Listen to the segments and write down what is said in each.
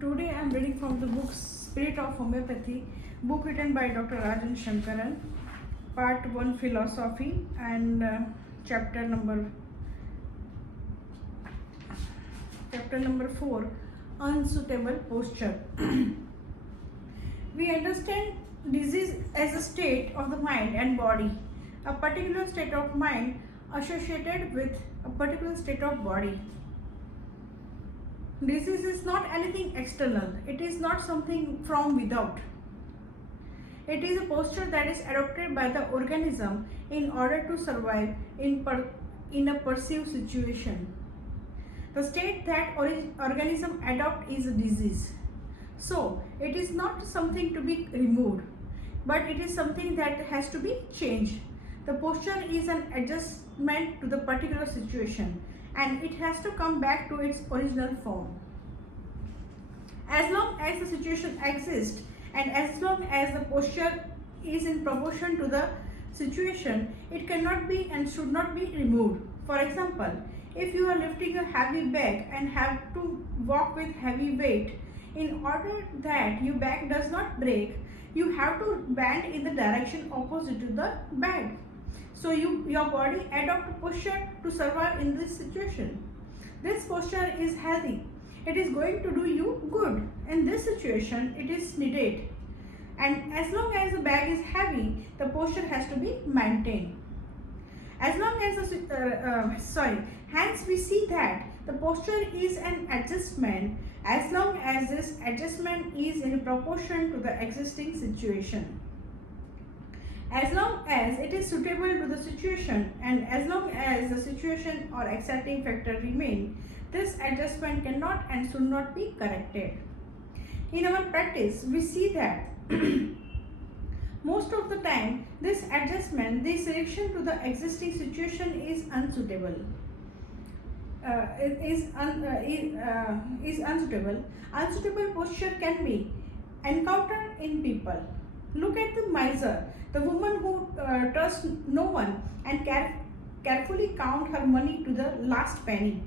Today I am reading from the book Spirit of Homeopathy, book written by Dr. Rajan Sankaran, part 1 Philosophy and chapter number 4 Unsuitable Posture. We understand disease as a state of the mind and body, a particular state of mind associated with a particular state of body. Disease is not anything external, it is not something from without. It is a posture that is adopted by the organism in order to survive in a perceived situation. The state that organism adopt is a disease. So, it is not something to be removed, but it is something that has to be changed. The posture is an adjustment to the particular situation, and it has to come back to its original form. As long as the situation exists and as long as the posture is in proportion to the situation, it cannot be and should not be removed. For example, if you are lifting a heavy bag and have to walk with heavy weight, in order that your bag does not break, you have to bend in the direction opposite to the bag. So your body adopt posture to survive in this situation. This posture is healthy. It is going to do you good. In this situation, it is needed. And as long as the bag is heavy, the posture has to be maintained. As long as hence we see that the posture is an adjustment as long as this adjustment is in proportion to the existing situation. As long as it is suitable to the situation and as long as the situation or accepting factor remain, this adjustment cannot and should not be corrected. In our practice, we see that most of the time this adjustment, this reaction to the existing situation is unsuitable. Unsuitable. Unsuitable posture can be encountered in people. Look at the miser, the woman who trusts no one and carefully count her money to the last penny.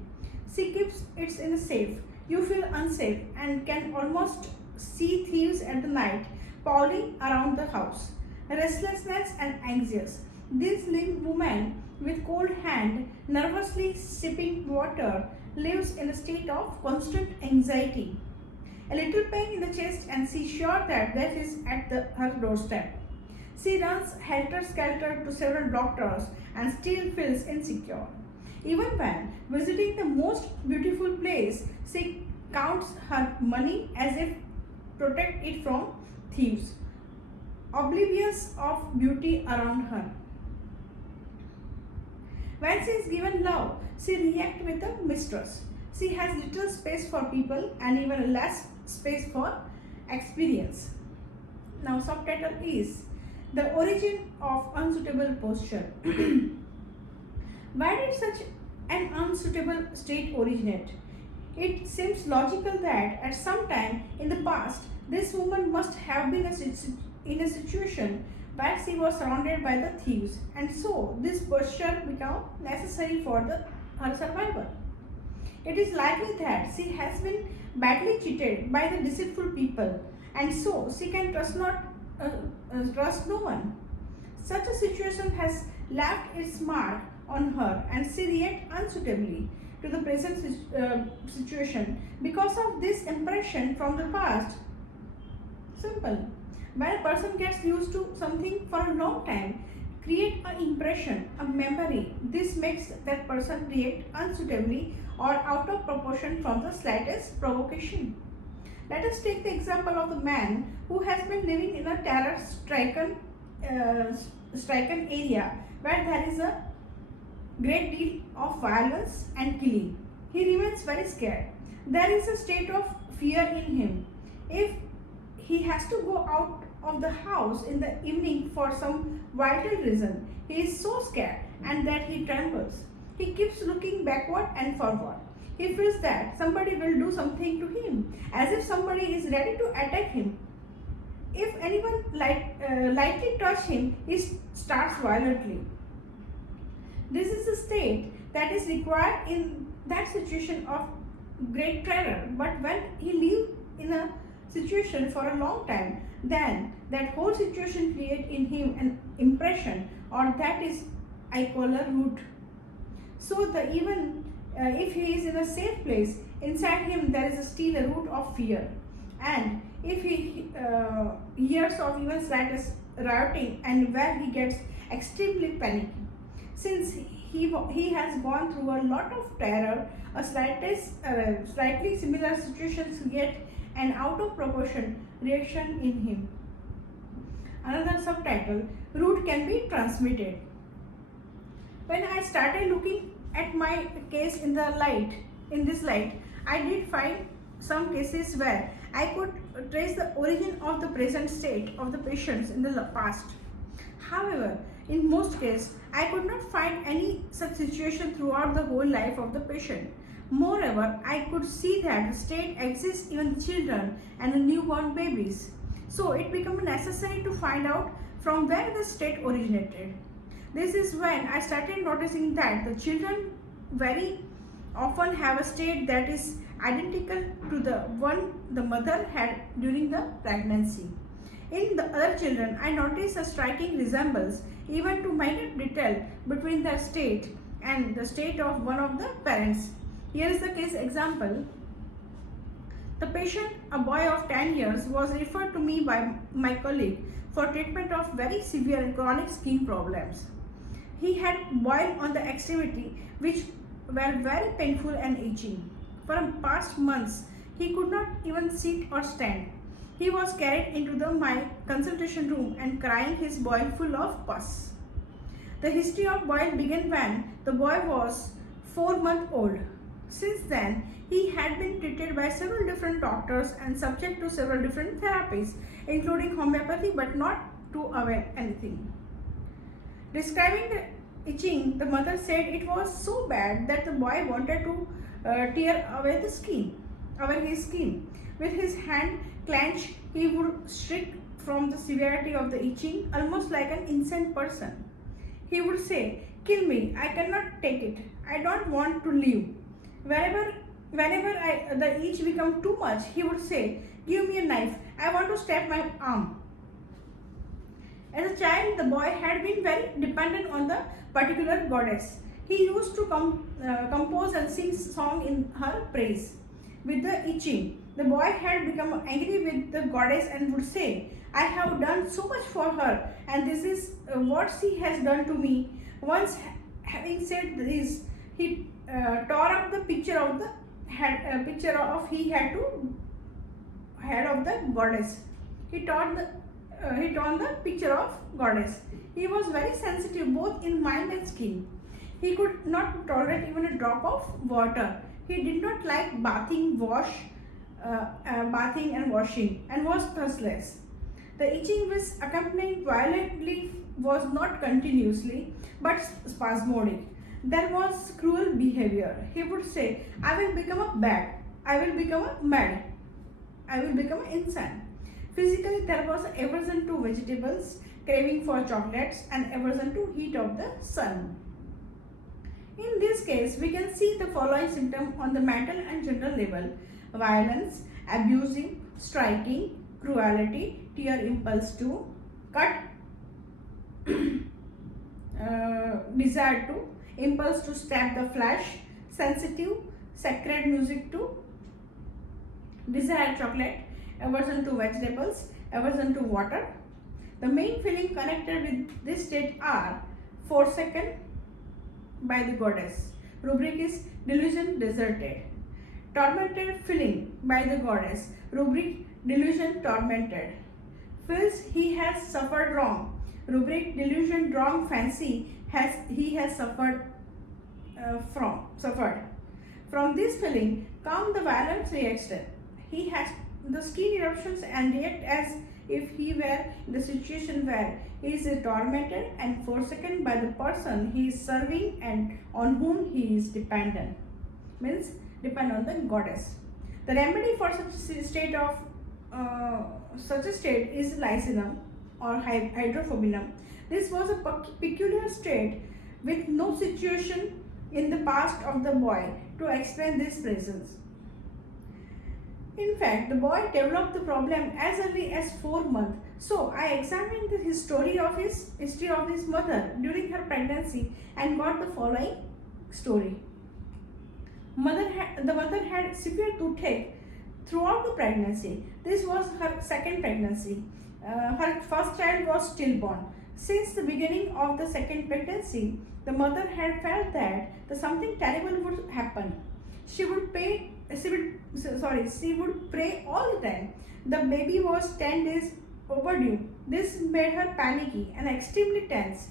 She keeps it in a safe. You feel unsafe and can almost see thieves at the night prowling around the house. Restlessness and anxious. This lean woman with cold hand, nervously sipping water, lives in a state of constant anxiety. A little pain in the chest and she is sure that death is at her doorstep. She runs helter-skelter to several doctors and still feels insecure. Even when visiting the most beautiful place, she counts her money as if protect it from thieves, oblivious of beauty around her. When she is given love, she reacts with a mistrust. She has little space for people and even less space for experience. Now, subtitle is The Origin of Unsuitable Posture. Why did such an unsuitable state originate? It seems logical that at some time in the past, this woman must have been in a situation where she was surrounded by the thieves, and so this posture became necessary for her survival. It is likely that she has been badly cheated by the deceitful people, and so she can trust no one. Such a situation has left its mark on her, and she reacts unsuitably to the present situation because of this impression from the past. Simple. When a person gets used to something for a long time, create an impression, a memory, this makes that person react unsuitably or out of proportion from the slightest provocation. Let us take the example of the man who has been living in a terror-stricken area where there is a great deal of violence and killing. He remains very scared. There is a state of fear in him. If he has to go out of the house in the evening for some vital reason, he is so scared and that he trembles. He keeps looking backward and forward. He feels that somebody will do something to him, as if somebody is ready to attack him. If anyone lightly touches him, he starts violently. This is the state that is required in that situation of great terror. But when he lives in a situation for a long time, then that whole situation create in him an impression, or that is I call a root. So the even if he is in a safe place, inside him there is still a root of fear. And if he hears of even slightest rioting, and where he gets extremely panicky, since he has gone through a lot of terror, a slightly similar situations get an out of proportion reaction in him. Another subtitle: root can be transmitted. When I started looking at my case in this light, I did find some cases where I could trace the origin of the present state of the patients in the past. However, in most cases, I could not find any such situation throughout the whole life of the patient. Moreover, I could see that the state exists even in children and in newborn babies. So it became necessary to find out from where the state originated. This is when I started noticing that the children very often have a state that is identical to the one the mother had during the pregnancy. In the other children, I noticed a striking resemblance, even to minute detail, between their state and the state of one of the parents. Here is the case example. The patient, a boy of 10 years, was referred to me by my colleague for treatment of very severe chronic skin problems. He had boils on the extremity which were very painful and itching. For past months, he could not even sit or stand. He was carried into my consultation room and crying, his boil full of pus. The history of boil began when the boy was 4 months old. Since then, he had been treated by several different doctors and subject to several different therapies, including homeopathy, but not to avail anything. Describing the itching, the mother said it was so bad that the boy wanted to tear away his skin. With his hand clenched, he would shriek from the severity of the itching, almost like an insane person. He would say, "Kill me, I cannot take it. I don't want to live." Whenever the itch became too much, he would say, "Give me a knife, I want to stab my arm." As a child, the boy had been very dependent on the particular goddess. He used to compose and sing song in her praise. With the itching, the boy had become angry with the goddess and would say, "I have done so much for her, and this is what she has done to me." Once, having said this, he tore up the picture of the head of the goddess. He torn the picture of goddess. He was very sensitive both in mind and skin. He could not tolerate even a drop of water. He did not like bathing and washing, and was thirstless. The itching which accompanied violently was not continuously but spasmodic. There was cruel behavior. He would say, "I will become a bad, I will become a mad, I will become insane." Physically, there was aversion to vegetables, craving for chocolates, and aversion to heat of the sun. In this case, we can see the following symptoms on the mental and general level: violence, abusing, striking, cruelty, tear impulse to cut, desire to, impulse to stab the flesh, sensitive, sacred music to, desire chocolate, aversion to vegetables, aversion to water. The main feeling connected with this state are forsaken by the goddess. Rubric is delusion deserted. Tormented feeling by the goddess. Rubric delusion tormented. Feels he has suffered wrong. Rubric delusion wrong fancy he has suffered. From this feeling come the violent reaction. He has the skin eruptions and react as if he were in the situation where he is tormented and forsaken by the person he is serving and on whom he is dependent. Means depend on the goddess. The remedy for such a state is lysinum or hydrophobinum. This was a peculiar state with no situation in the past of the boy to explain this presence. In fact, the boy developed the problem as early as 4 months. So I examined the history of his mother during her pregnancy and got the following story. The mother had severe toothache throughout the pregnancy. This was her second pregnancy. Her first child was stillborn. Since the beginning of the second pregnancy, the mother had felt that something terrible would happen. She would she would pray all the time. The baby was 10 days overdue. This made her panicky and extremely tense.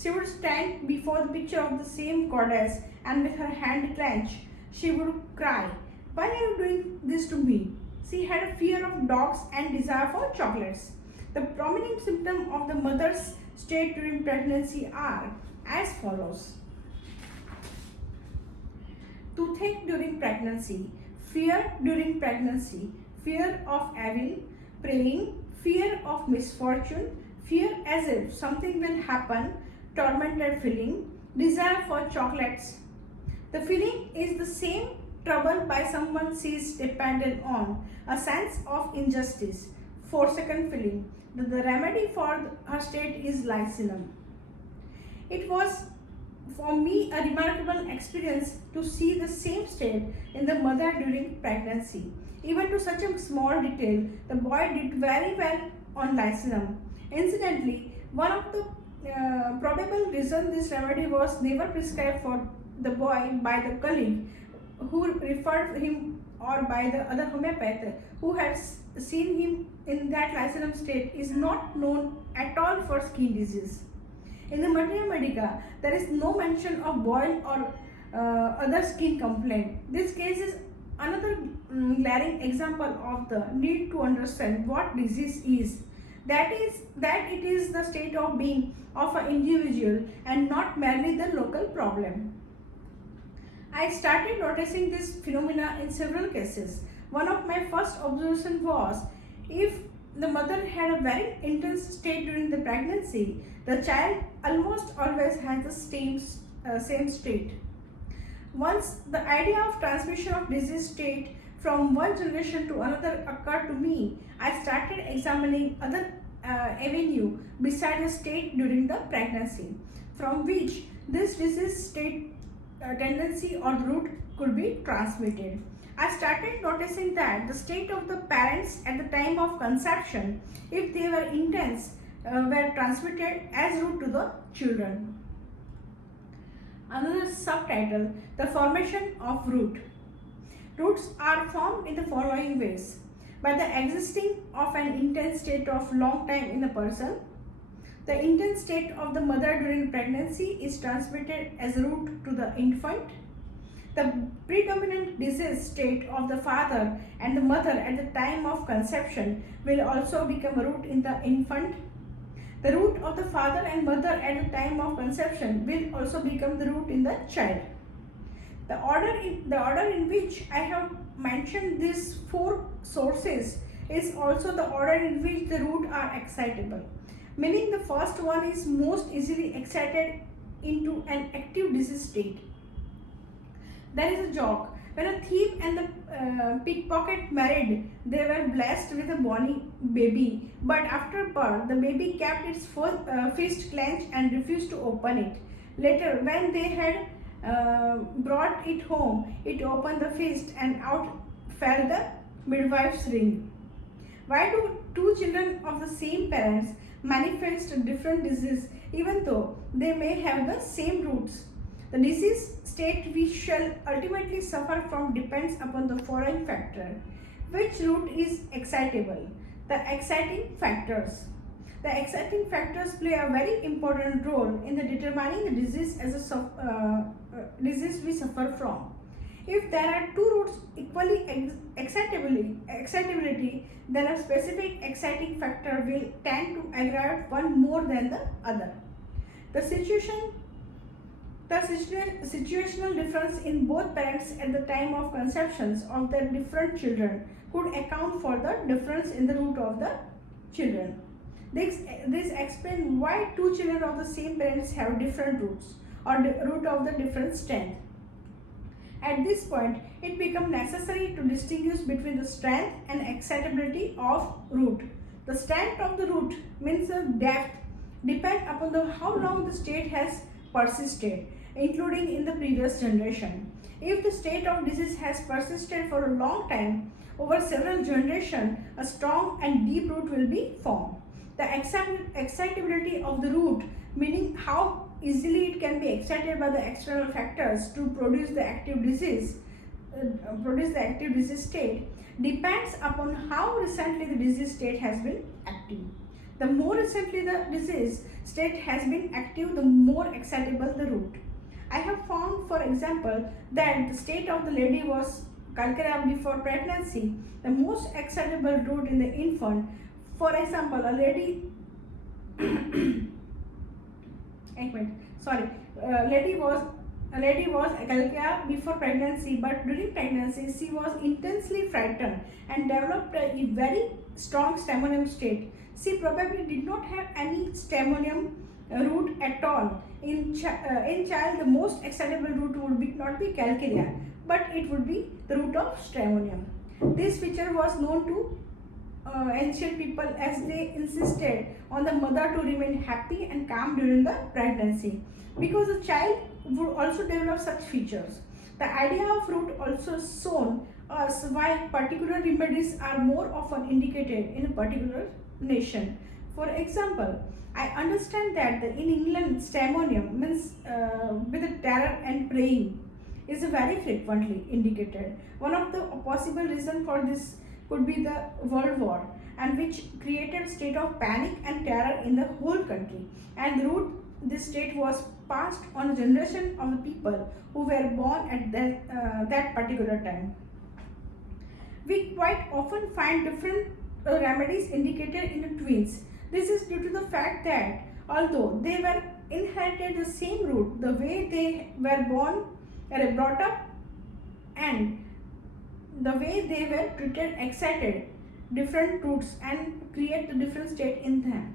She would stand before the picture of the same goddess and with her hand clenched, she would cry, "Why are you doing this to me?" She had a fear of dogs and desire for chocolates. The prominent symptoms of the mother's state during pregnancy are as follows. Toothache during pregnancy, fear during pregnancy, fear of evil, praying, fear of misfortune, fear as if something will happen, tormented feeling, desire for chocolates. The feeling is the same trouble by someone she is dependent on, a sense of injustice. Second feeling, the remedy for her state is lycinum. It was for me a remarkable experience to see the same state in the mother during pregnancy. Even to such a small detail, the boy did very well on lycinum. Incidentally, one of the probable reason this remedy was never prescribed for the boy by the colleague who referred him or by the other homeopath who had seen him in that lycinum state is not known at all for skin disease. In the Materia Medica, there is no mention of boil or other skin complaint. This case is another glaring example of the need to understand what disease is. That it is the state of being of an individual and not merely the local problem. I started noticing this phenomena in several cases. One of my first observations was if the mother had a very intense state during the pregnancy, the child almost always has the same state. Once the idea of transmission of disease state from one generation to another occurred to me, I started examining other avenue beside the state during the pregnancy, from which this disease state tendency or root could be transmitted. I started noticing that the state of the parents at the time of conception, if they were intense, were transmitted as root to the children. Another subtitle, the formation of root. Roots are formed in the following ways. By the existing of an intense state of long time in a person, the intense state of the mother during pregnancy is transmitted as root to the infant. The predominant disease state of the father and the mother at the time of conception will also become a root in the infant. The root of the father and mother at the time of conception will also become the root in the child. The order in which I have mentioned these four sources is also the order in which the root are excitable, meaning the first one is most easily excited into an active disease state. There is a joke. When a thief and the pickpocket married, they were blessed with a bonny baby. But after birth, the baby kept its fist clenched and refused to open it. Later, when they had brought it home, it opened the fist and out fell the midwife's ring. Why do two children of the same parents manifest a different disease even though they may have the same roots? The disease state we shall ultimately suffer from depends upon the following factor. Which root is excitable? The exciting factors. The exciting factors play a very important role in the determining the disease as a disease we suffer from. If there are two roots equally excitability, then a specific exciting factor will tend to aggravate one more than the other. The situational difference in both parents at the time of conceptions of their different children could account for the difference in the root of the children. This explains why two children of the same parents have different roots or root of the different strength. At this point, it becomes necessary to distinguish between the strength and excitability of root. The strength of the root means the depth depend upon how long the state has persisted, including in the previous generation. If the state of disease has persisted for a long time, over several generations, a strong and deep root will be formed. The excitability of the root, meaning how easily it can be excited by the external factors to produce the active disease state, depends upon how recently the disease state has been active. The more recently the disease state has been active, the more excitable the root. I have found, for example, that the state of the lady was calcarea before pregnancy, the most excitable root in the infant. For example, a lady lady was calcarea before pregnancy, but during pregnancy she was intensely frightened and developed a very strong stamonium state. She probably did not have any stamonium root at all. In child, the most excitable root would not be calcarea, but it would be the root of stramonium. This feature was known to ancient people as they insisted on the mother to remain happy and calm during the pregnancy, because the child would also develop such features. The idea of root also shown us why particular remedies are more often indicated in a particular nation. For example, I understand that in England, stamonium means with the terror and praying is very frequently indicated. One of the possible reasons for this could be the World War, and which created a state of panic and terror in the whole country. And the root this state was passed on a generation of the people who were born at that particular time. We quite often find different remedies indicated in twins. This is due to the fact that although they were inherited the same root, the way they were born or brought up and the way they were treated excited different roots and create the different state in them.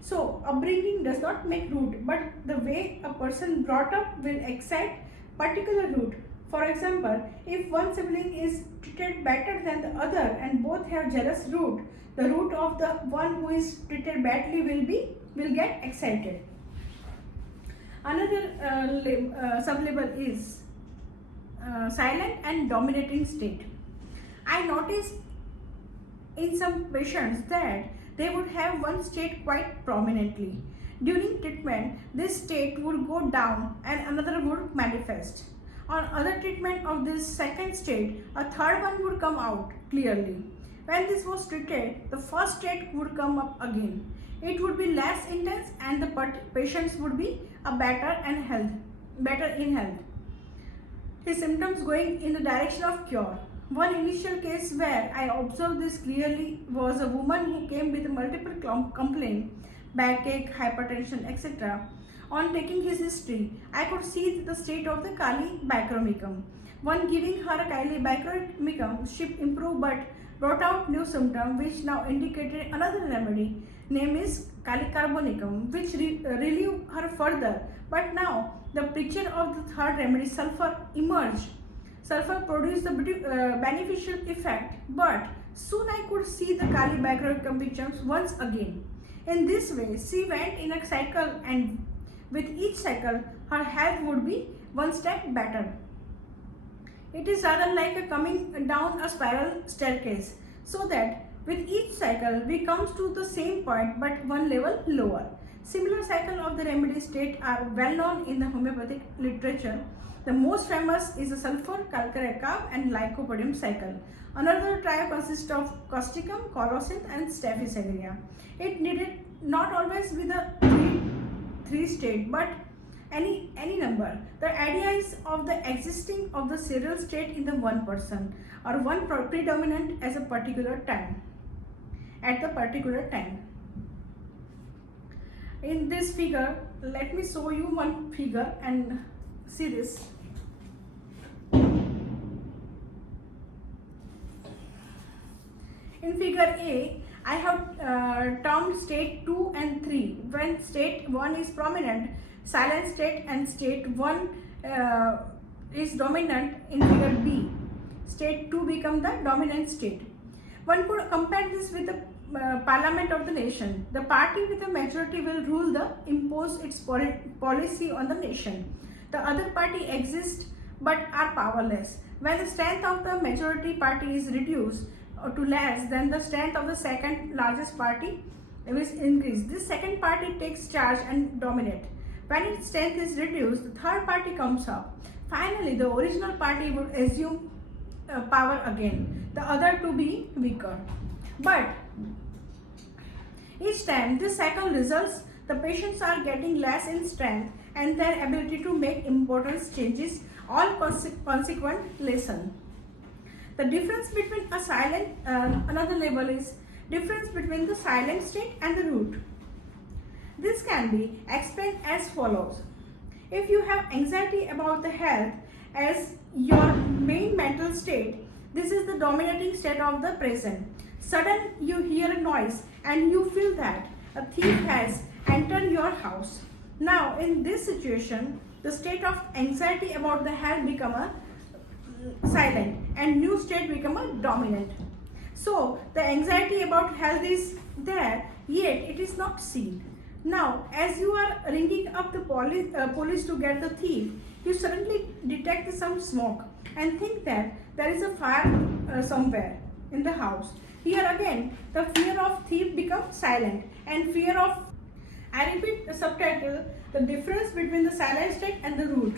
So upbringing does not make root, but the way a person brought up will excite particular root. For example, if one sibling is treated better than the other and both have jealous root, the root of the one who is treated badly will get excited. Another sublabel is silent and dominating state. I noticed in some patients that they would have one state quite prominently. During treatment, this state would go down and another would manifest. On other treatment of this second state, a third one would come out clearly. When this was treated, the first state would come up again. It would be less intense and the patients would be better in health. His symptoms going in the direction of cure. One initial case where I observed this clearly was a woman who came with multiple complaints, backache, hypertension, etc. On taking his history, I could see the state of the Kali bacromicum. One giving her a Kali bacromicum, she improved but brought out new symptom which now indicated another remedy, name is Kali carbonicum, which relieved her further. But now the picture of the third remedy, sulfur, emerged. Sulfur produced the beneficial effect, but soon I could see the Kali bacromicum pictures once again. In this way, she went in a cycle, and with each cycle, her health would be one step better. It is rather like a coming down a spiral staircase, so that with each cycle, we comes to the same point but one level lower. Similar cycle of the remedy state are well known in the homeopathic literature. The most famous is the sulfur, calcarea carb and lycopodium cycle. Another trio consists of causticum, colocynth and staphylos aureus. It needed not always with a three state but any number. The idea is of the existing of the serial state in the one person or one predominant as a particular time. At the particular time. In this figure, let me show you one figure and see this. In figure A, I have termed state 2 and 3. When state 1 is prominent, silent state and state 1 is dominant in figure B. State 2 become the dominant state. One could compare this with the parliament of the nation. The party with a majority will impose its policy on the nation. The other party exists but are powerless. When the strength of the majority party is reduced to less, then the strength of the second largest party is increased. This second party takes charge and dominate. When its strength is reduced, the third party comes up. Finally, the original party would assume power again, the other to be weaker. But each time this cycle results, the patients are getting less in strength and their ability to make important changes, all consequent lessen. The difference between a silent, another label is difference between the silent state and the root. This can be explained as follows. If you have anxiety about the health as your main mental state, this is the dominating state of the present. Suddenly you hear a noise and you feel that a thief has entered your house. Now in this situation, the state of anxiety about the health become a silent and new state become a dominant. So the anxiety about health is there, yet it is not seen. Now, as you are ringing up the police to get the thief, you suddenly detect some smoke and think that there is a fire somewhere in the house. Here again, the fear of thief becomes silent and fear of, I repeat the subtitle, the difference between the silent state and the root.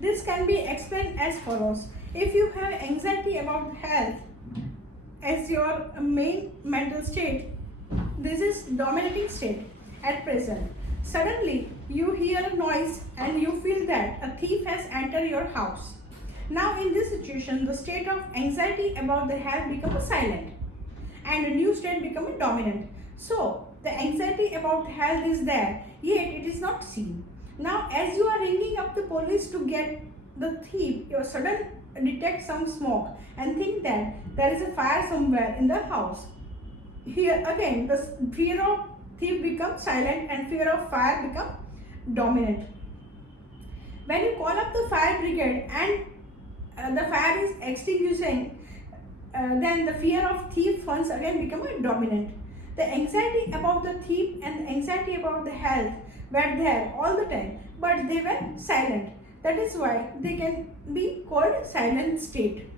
This can be explained as follows. If you have anxiety about health as your main mental state, this is dominating state at present. Suddenly you hear a noise and you feel that a thief has entered your house. Now in this situation, the state of anxiety about the health becomes silent and a new state becomes dominant. So the anxiety about health is there, yet it is not seen. Now as you are ringing up the police to get the thief, you suddenly detect some smoke and think that there is a fire somewhere in the house. Here again, the fear of thief becomes silent and fear of fire becomes dominant. When you call up the fire brigade and the fire is extinguishing, then the fear of thief once again becomes dominant. The anxiety about the thief and the anxiety about the health were there all the time, but they were silent. That is why they can be called silent state.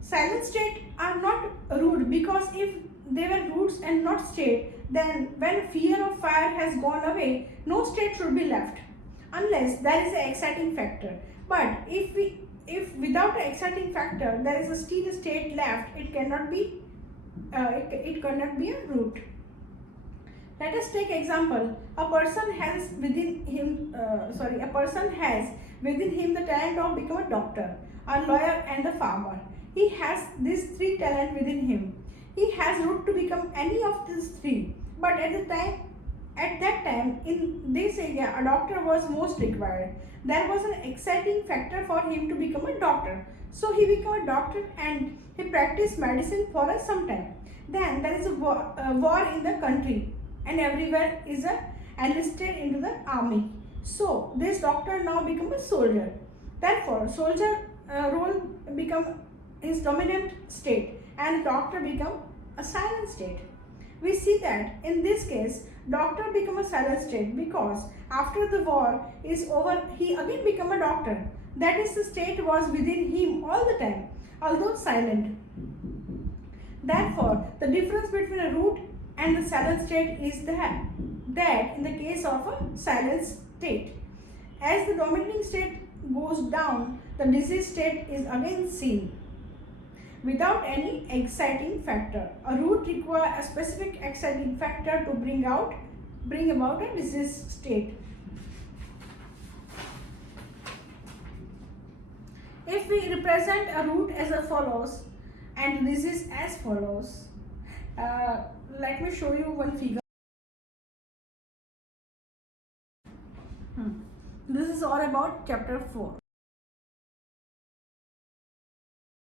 Silent state are not root, because if they were roots and not state, then when fear of fire has gone away, no state should be left unless there is an exciting factor. But if without an exciting factor there is a still state left, it cannot be a root. Let us take example. A person has within him the talent of become a doctor, a lawyer and a farmer. He has these three talents within him. He has root to become any of these three. But at that time, in this area, a doctor was most required. There was an exciting factor for him to become a doctor. So he became a doctor and he practiced medicine for some time. Then there is a war in the country, and everywhere is enlisted into the army. So this doctor now become a soldier. Therefore, soldier role become his dominant state and doctor become a silent state. We see that in this case, doctor become a silent state because after the war is over, he again become a doctor. That is, the state was within him all the time, although silent. Therefore, the difference between a root and the silent state is that in the case of a silent state, as the dominating state goes down, the disease state is again seen without any exciting factor. A root requires a specific exciting factor to bring about a disease state. If we represent a root as follows and disease as follows, let me show you one figure. This is all about chapter 4.